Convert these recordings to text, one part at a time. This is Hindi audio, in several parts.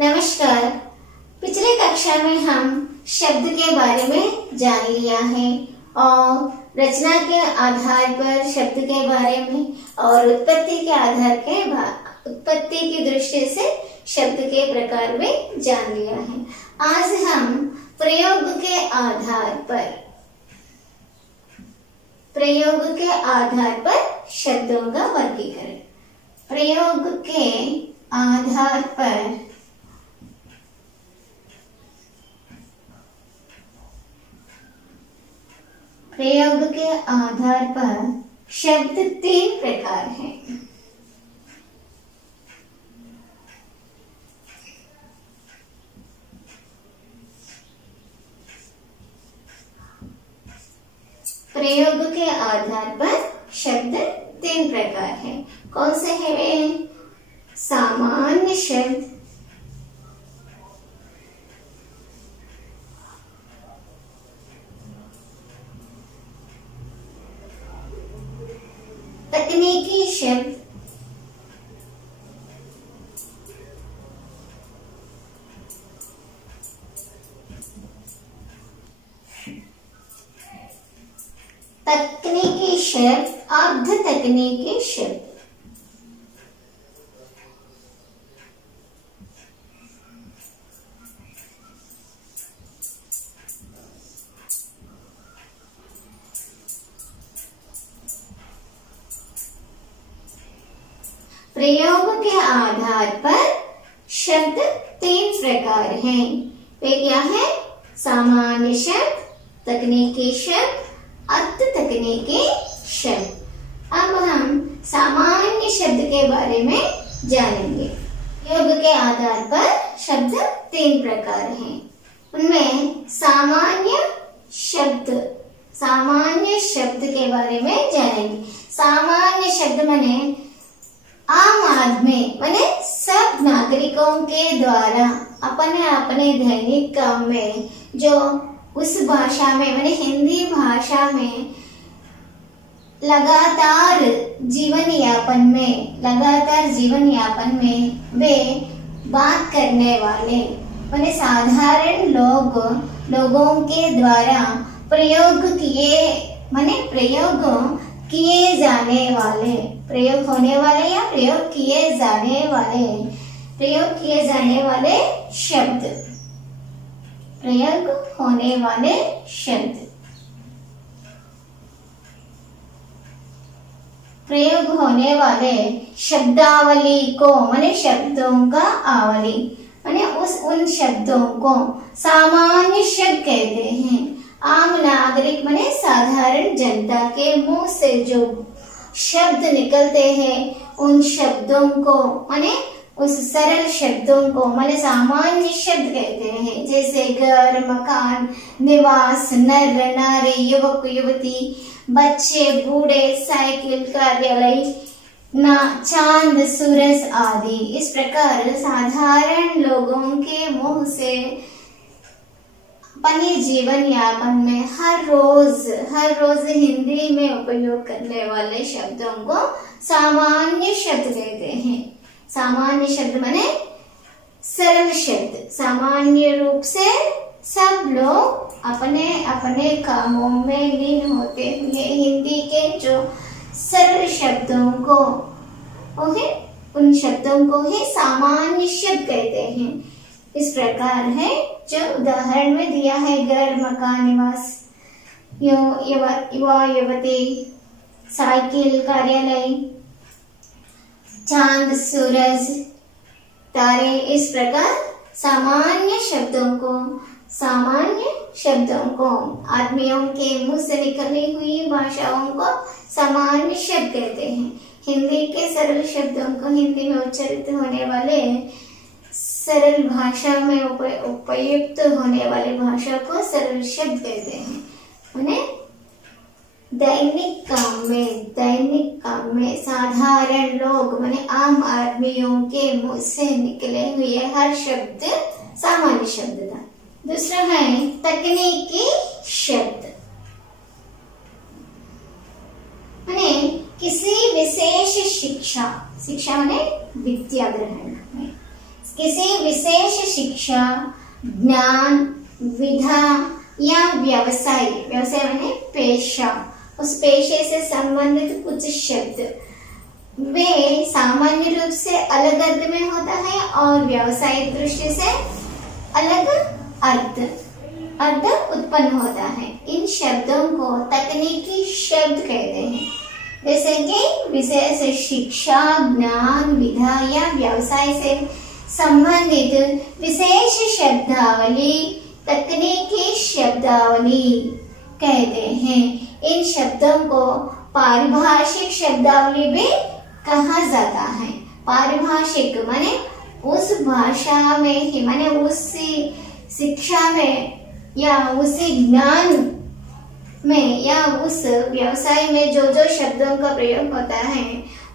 नमस्कार। पिछले कक्षा में हम शब्द के बारे में जान लिया है और रचना के आधार पर शब्द के बारे में और उत्पत्ति की दृष्टि से शब्द के प्रकार में जान लिया है। आज हम प्रयोग के आधार पर शब्दों का वर्गीकरण। प्रयोग के आधार पर शब्द तीन प्रकार हैं। प्रयोग के आधार पर शब्द तीन प्रकार हैं। कौन से हैं वे? सामान्य शब्द, तकनीकी शब्द, अर्ध तकनीकी शब्द। प्रयोग के आधार पर शब्द तीन प्रकार हैं। वे क्या है? सामान्य शब्द, तकनीकी शब्द, अर्ध तकनीकी शब्द। अब हम सामान्य शब्द के बारे में जानेंगे। प्रयोग के आधार पर शब्द तीन प्रकार हैं। उनमें सामान्य शब्द के बारे में जानेंगे। सामान्य शब्द माने आम आदमी माने सब नागरिकों के द्वारा अपने अपने दैनिक काम में जो उस भाषा में माने हिंदी भाषा में लगातार जीवन यापन में वे बात करने वाले माने साधारण लोगों के द्वारा प्रयोग होने वाले शब्द। प्रयोग होने वाले शब्दावली को माने शब्दों का आवली माने उन शब्दों को सामान्य शब्द कहते हैं। आम नागरिक माने साधारण जनता के मुंह से जो शब्द निकलते हैं उन शब्दों को माने उस सरल शब्दों को माने सामान्य शब्द कहते हैं। जैसे घर, मकान, निवास, नर नारी, युवक युवती, बच्चे, बूढ़े, साइकिल, कार्यालय, चांद, सूरज आदि। इस प्रकार साधारण लोगों के मुंह से अपने जीवन यापन में हर रोज हिंदी में उपयोग करने वाले शब्दों को सामान्य शब्द कहते हैं। सामान्य शब्द माने सरल शब्द। सामान्य रूप से सब लोग अपने अपने कामों में लीन होते हुए हिंदी के जो सरल शब्दों को उन शब्दों को ही सामान्य शब्द कहते हैं। इस प्रकार है जो उदाहरण में दिया है। घर, मकान, निवास, युवा युवती, साइकिल, कार्यालय, चांद, सूरज, तारे। इस प्रकार सामान्य शब्दों को आदमियों के मुंह से निकली हुई भाषाओं को सामान्य शब्द कहते हैं। हिंदी के सरल शब्दों को हिंदी में उच्चारित होने वाले सरल भाषा में उपयुक्त होने वाली भाषा को सरल शब्द कहते हैं। उन्हें दैनिक काम में साधारण लोग माने आम आदमियों के मुंह से निकले हुए हर शब्द सामान्य शब्द था। दूसरा है तकनीकी शब्द। माने किसी विशेष शिक्षा माने विद्या ग्रहण में किसी विशेष शिक्षा, ज्ञान, विधा या व्यवसाय, व्यवसाय माने पेशा, उस पेशे से संबंधित कुछ शब्द वे सामान्य रूप से अलग अर्थ में होता है और व्यावसायिक दृष्टि से अलग अर्थ उत्पन्न होता है। इन शब्दों को तकनीकी शब्द कहते हैं, जैसे कि विशेष शिक्षा, ज्ञान, विधा या व्यवसाय से संबंधित विशेष शब्दावली तकनीकी शब्दावली कहते हैं। इन शब्दों को पारिभाषिक शब्दावली भी कहा जाता है। पारिभाषिक माने उस भाषा में ही, माने उसी शिक्षा में या उसी ज्ञान में या उस व्यवसाय में जो जो शब्दों का प्रयोग होता है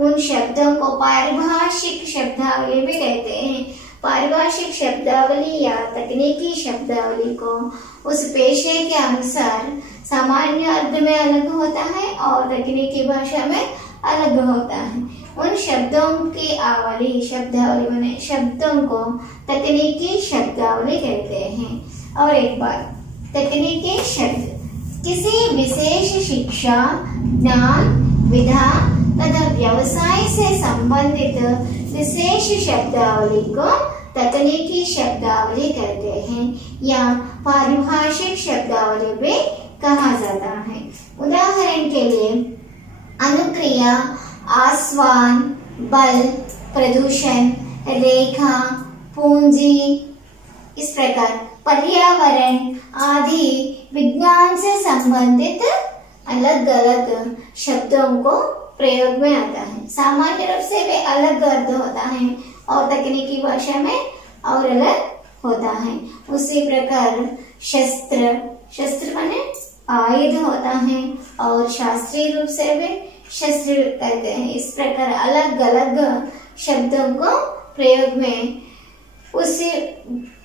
उन शब्दों को पारिभाषिक शब्दावली भी कहते हैं। पारिभाषिक शब्दावली या तकनीकी शब्दावली को उस पेशे के अनुसार सामान्य अर्थ में अलग होता है और तकनीकी भाषा में अलग होता है। उन शब्दों की आवली, शब्दावली माने शब्दों को तकनीकी शब्दावली कहते हैं। और एक बार, तकनीकी शब्द किसी विशेष शिक्षा, ज्ञान, विधा तथा व्यवसाय से संबंधित विशेष शब्दावली को तकनीकी शब्दावली कहते हैं या पारिभाषिक शब्दावली भी कहा जाता है। उदाहरण के लिए अनुक्रिया, आस्वान, बल, प्रदूषण, रेखा, पूंजी, इस प्रकार पर्यावरण आदि विज्ञान से संबंधित अलग अलग शब्दों को प्रयोग में आता है। सामान्य रूप से वे अलग अर्थ होता है और तकनीकी भाषा में और अलग होता है। उसी प्रकार शस्त्र, शस्त्र माने आयुध होता है और शास्त्रीय रूप से वे शस्त्र कहते हैं। इस प्रकार अलग अलग शब्दों को प्रयोग में उसी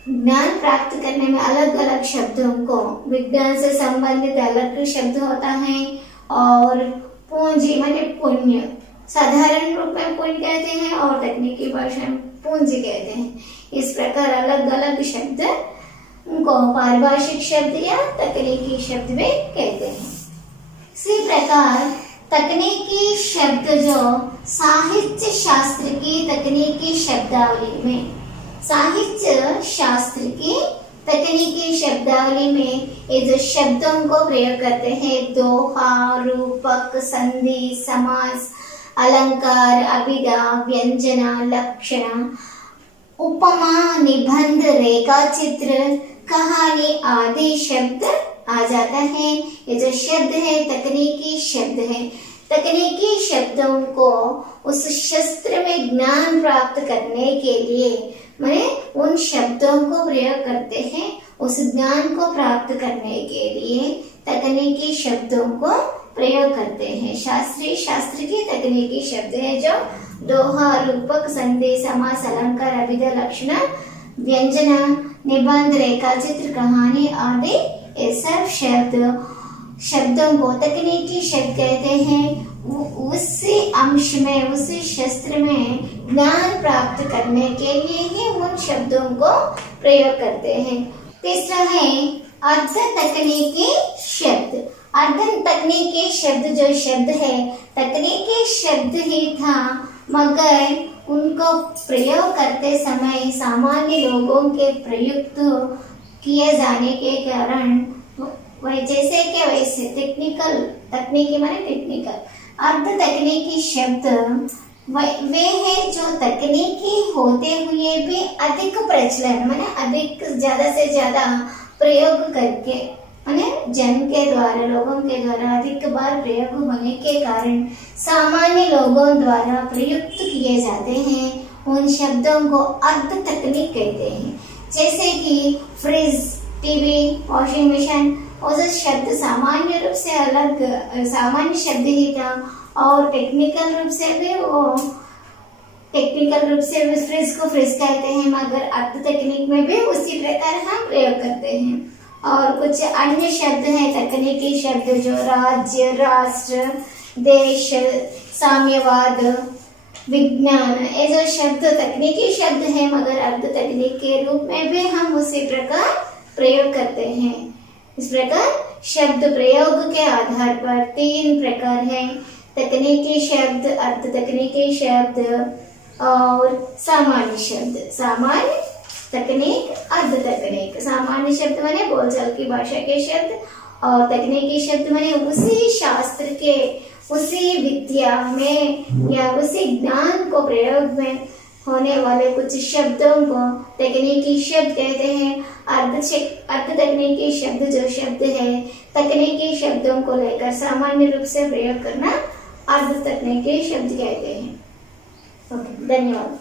ज्ञान प्राप्त करने में अलग अलग शब्दों को विज्ञान से संबंधित अलग शब्द होता है। और पूंजी माने पुण्य, साधारण रूप में पुण्य कहते हैं और तकनीकी भाषा में पूंजी कहते हैं। इस प्रकार अलग अलग शब्द को पारिभाषिक शब्द या तकनीकी शब्द भी कहते हैं। इसी प्रकार तकनीकी शब्द जो साहित्य शास्त्र की तकनीकी शब्दावली में, साहित्य शास्त्र की तकनीकी शब्दावली में ये जो शब्दों को प्रयोग करते हैं, दोहा, रूपक, संधि, समास, अलंकार, अभिधा, व्यंजना, लक्षण, उपमा, निबंध, रेखा चित्र, कहानी आदि शब्द आ जाता है। ये जो शब्द है तकनीकी शब्द है। तकनीकी शब्दों को उस शस्त्र में ज्ञान प्राप्त करने के लिए माने उन शब्दों को प्रयोग करते हैं। उस ज्ञान को प्राप्त करने के लिए तकनीकी शब्दों को प्रयोग करते हैं। शास्त्रीय शास्त्र की तकनीकी शब्द है जो दोहा, रूपक, संधि, समास, अलंकार, अभिधा, लक्षण, व्यंजना, निबंध, रेखा चित्र, कहानी आदि ये सब शब्दों को तकनीकी शब्द कहते हैं। उसी अंश में, उसी शस्त्र में ज्ञान प्राप्त करने के लिए ही उन शब्दों को प्रयोग करते हैं। तीसरा है अर्ध तकनीकी शब्द। अर्ध तकनीकी शब्द जो शब्द है तकनीकी शब्द ही था, मगर उनको प्रयोग करते समय सामान्य लोगों के प्रयुक्त किए जाने के कारण जैसे कि वैसे तकनीकी माने टेक्निकल अर्ध तकनीकी शब्द वे हैं जो तकनीकी होते हुए भी अधिक प्रचलन माने अधिक ज्यादा से ज्यादा प्रयोग करके माने जन के द्वारा, लोगों के द्वारा अधिक बार प्रयोग होने के कारण सामान्य लोगों द्वारा प्रयुक्त किए जाते हैं। उन शब्दों को अर्ध तकनीक कहते हैं। जैसे कि फ्रिज, टीवी, वॉशिंग मशीन, और जो शब्द सामान्य रूप से अलग सामान्य शब्द ही था और टेक्निकल रूप से भी फ्रिज को फ्रिज कहते हैं, मगर अर्ध तकनीक में भी उसी प्रकार हम प्रयोग करते हैं। और कुछ अन्य शब्द हैं तकनीकी शब्द जो राज्य, राष्ट्र, देश, साम्यवाद, विज्ञान, ये जो शब्द तकनीकी शब्द है मगर अर्ध तकनीक के रूप में भी हम उसी प्रकार प्रयोग करते हैं। इस प्रकार शब्द प्रयोग के आधार पर 3 प्रकार हैं, तकनीकी शब्द, अर्ध तकनीकी शब्द और सामान्य शब्द। सामान्य, तकनीक, अर्ध तकनीक। सामान्य शब्द माने बोलचाल की भाषा के शब्द और तकनीकी शब्द माने उसी शास्त्र के, उसी विद्या में या उसी ज्ञान को प्रयोग में होने वाले कुछ शब्दों को तकनीकी शब्द कहते हैं। अर्ध तकनीकी शब्द जो शब्द है तकनीकी शब्दों को लेकर सामान्य रूप से प्रयोग करना अर्ध तकनीकी शब्द कहते हैं। ओके, धन्यवाद।